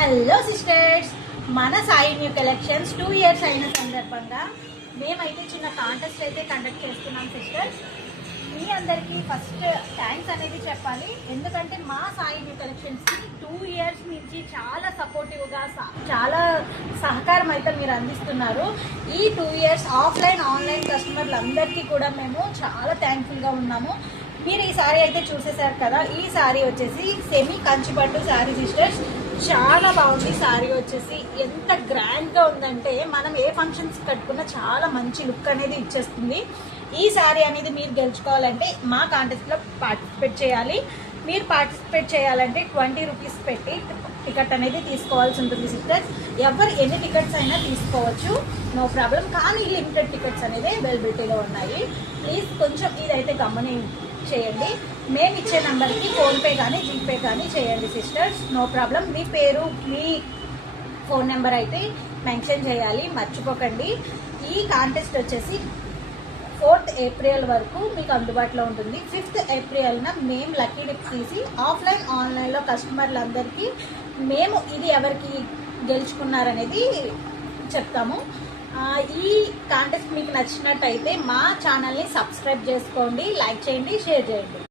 Hello sisters, మన Sai new collections 2 years అయిన సందర్భంగా మేమైతే చిన్న కాంటెస్ట్ అయితే కండక్ట్ చేస్తున్నాం సిస్టర్స్. మీ అందరికీ ఫస్ట్ థ్యాంక్స్ అనేది చెప్పాలి. ఎందుకంటే మా సాయి న్యూ కలెక్షన్స్కి 2 ఇయర్స్ నుంచి చాలా సపోర్టివ్గా చాలా సహకారం అయితే మీరు అందిస్తున్నారు. ఈ 2 ఇయర్స్ ఆఫ్లైన్ ఆన్లైన్ కస్టమర్లందరికీ కూడా మేము చాలా థ్యాంక్ఫుల్గా ఉన్నాము. మీరు ఈ సారీ అయితే చూసేసారు కదా. ఈ సారీ వచ్చేసి సెమీ కంచిపట్టు సారీ సిస్టర్స్. చాలా బాగుంది సారీ వచ్చేసి. ఎంత గ్రాండ్గా ఉందంటే మనం ఏ ఫంక్షన్స్ కట్టుకున్నా చాలా మంచి లుక్ అనేది ఇచ్చేస్తుంది. ఈ సారీ అనేది మీరు గెలుచుకోవాలంటే మా కాంటెస్ట్లో పార్టిసిపేట్ చేయాలి. మీరు పార్టిసిపేట్ చేయాలంటే 20 రూపీస్ పెట్టి టికెట్ అనేది తీసుకోవాల్సి ఉంటుంది సిస్టర్స్. ఎవరు ఎన్ని టికెట్స్ అయినా తీసుకోవచ్చు, నో ప్రాబ్లం. కానీ లిమిటెడ్ టికెట్స్ అనేది అవైలబిలిటీలో ఉన్నాయి. ప్లీజ్ కొంచెం ఇదైతే గమని చేయండి. మేము ఇచ్చే నెంబర్కి ఫోన్పే కానీ జీపే కానీ చేయండి సిస్టర్స్, నో ప్రాబ్లం. మీ పేరు మీ ఫోన్ నెంబర్ అయితే మెన్షన్ చేయాలి, మర్చిపోకండి. ఈ కాంటెస్ట్ వచ్చేసి 4th ఏప్రిల్ వరకు మీకు అందుబాటులో ఉంటుంది. 5th ఏప్రిల్న మేము లక్కీ డిప్ తీసి ఆఫ్లైన్ ఆన్లైన్లో కస్టమర్లందరికీ మేము ఇది ఎవరికి గెలుచుకున్నారనేది చెప్తాము. ఈ కాంటెస్ట్ మీకు నచ్చినట్టయితే మా ఛానల్ని సబ్స్క్రైబ్ చేసుకోండి, లైక్ చేయండి, షేర్ చేయండి.